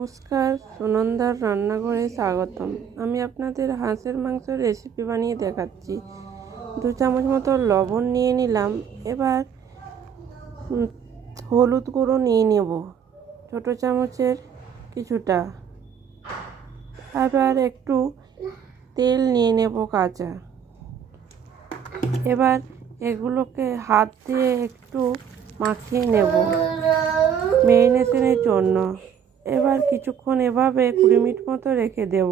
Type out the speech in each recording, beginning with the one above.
নমস্কার, সুনন্দার রান্নাঘরে স্বাগতম। আমি আপনাদের হাঁসের মাংসের রেসিপি বানিয়ে দেখাচ্ছি। 2 চামচ মতো লবণ নিয়ে নিলাম। এবার হলুদ গুঁড়ো নিয়ে নেব ছোট চামচের কিছুটা। এবার একটু তেল নিয়ে নেব কাঁচা। এবার এগুলোকে হাত দিয়ে একটু মাখিয়ে নেব ম্যারিনেশনের জন্য। এবার কিছুক্ষণ এভাবে 20 মিনিট মতো রেখে দেব।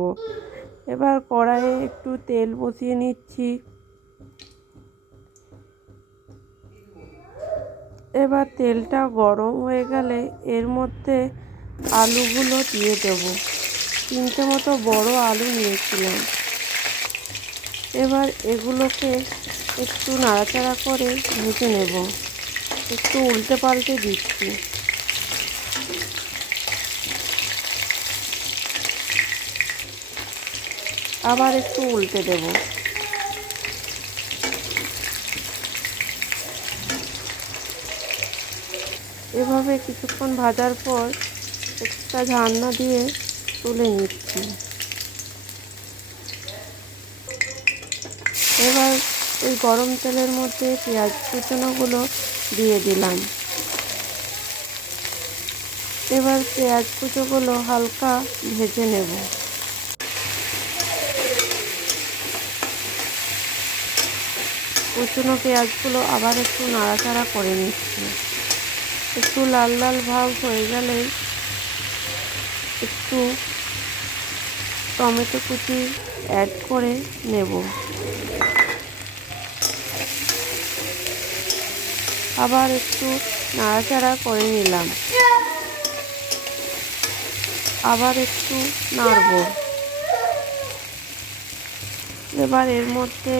এবার কড়াইয়ে একটু তেল বসিয়ে নিচ্ছি। এবার তেলটা গরম হয়ে গেলে এর মধ্যে আলুগুলো দিয়ে দেব। 3টে মতো বড় আলু নিয়েছিলাম। এবার এগুলোকে একটু নাড়াচাড়া করে ভেজে নেব। একটু উল্টে পাল্টে দিচ্ছি। আবার একটু উল্টে দেব। এভাবে কিছুক্ষণ ভাজার পর একটা ঝান্না দিয়ে তুলে নিচ্ছি। এবার ওই গরম তেলের মধ্যে পেঁয়াজ কুচানোগুলো দিয়ে দিলাম। এবার পেঁয়াজ কুচোগুলো হালকা ভেজে নেব। কুচনো পেঁয়াজগুলো আবার একটু নাড়াচাড়া করে নিচ্ছি। একটু লাল লাল ভাব হয়ে গেলে একটু টমেটো কুচি অ্যাড করে নেব। আবার একটু নাড়াচাড়া করে নিলাম। আবার একটু নাড়ব। এবার এর মধ্যে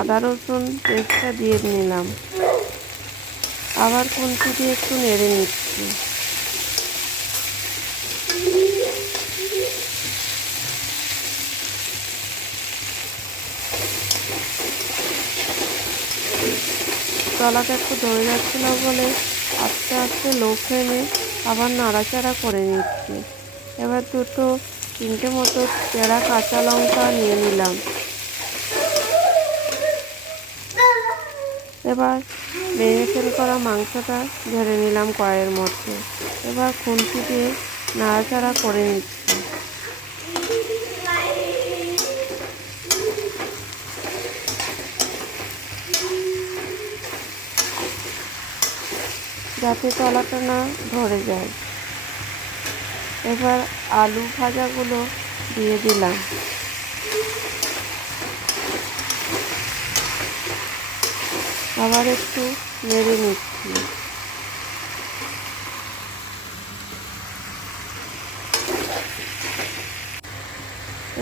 আদা রসুন পেস্টটা দিয়ে নিলাম। আবার খুন্তি দিয়ে একটু নেড়ে নিচ্ছি। তলাটা একটু ধরে যাচ্ছিল বলে আস্তে আস্তে লো ফ্লেমে আবার নাড়াচাড়া করে নিচ্ছি। এবার 2-3টে মতো চেরা কাঁচা লঙ্কা নিয়ে নিলাম। এবার ম্যারিনেশন করা মাংসটা ঢেলে নিলাম কড়াইয়ের মধ্যে। এবার খুন্তি দিয়ে নাড়াচাড়া করে নিচ্ছি। যাতে তলাটা না ধরে যায়। এবার আলু ভাজাগুলো দিয়ে দিলাম। আবার একটু নেড়ে নিচ্ছি।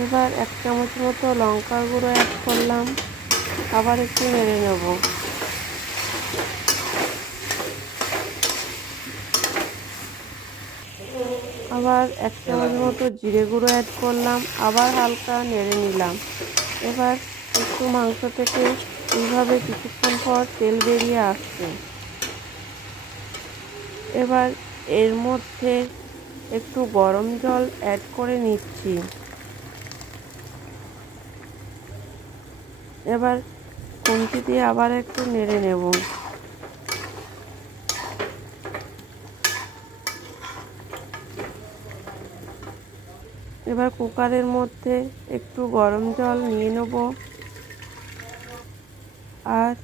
এবার 1 চামচ মতো লঙ্কার গুঁড়ো অ্যাড করলাম। আবার একটু নেড়ে নেব। আবার 1 চামচ মতো জিরে গুঁড়ো অ্যাড করলাম। আবার হালকা নেড়ে নিলাম। এবার একটু মাংস থেকে এইভাবে কিছুক্ষণ পর তেল বেরিয়ে আসছে। এবার এর মধ্যে একটু গরম জল অ্যাড করে নিচ্ছি। এবার খুন্তি দিয়ে আবার একটু নেড়ে নেব। এবার কুকারের মধ্যে একটু গরম জল নিয়ে নেব। আর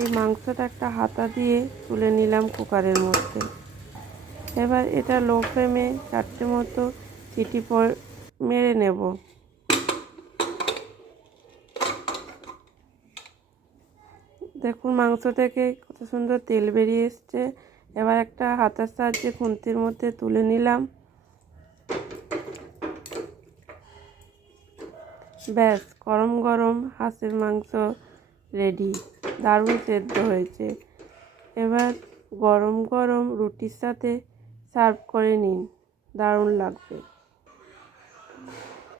এই মাংসটা একটা হাতা দিয়ে তুলে নিলাম কুকারের মধ্যে। এবার এটা লো ফ্লেমে 4টে মতো সিটি মেরে নেব। দেখুন মাংস থেকে কত সুন্দর তেল বেরিয়ে এসছে। এবার একটা হাতার সাহায্যে খুন্তির মধ্যে তুলে নিলাম। ব্যাস, গরম গরম হাঁসের মাংস রেডি। দারুণ সেদ্ধ হয়েছে। এবার গরম গরম রুটির সাথে সার্ভ করে নিন, দারুণ লাগবে।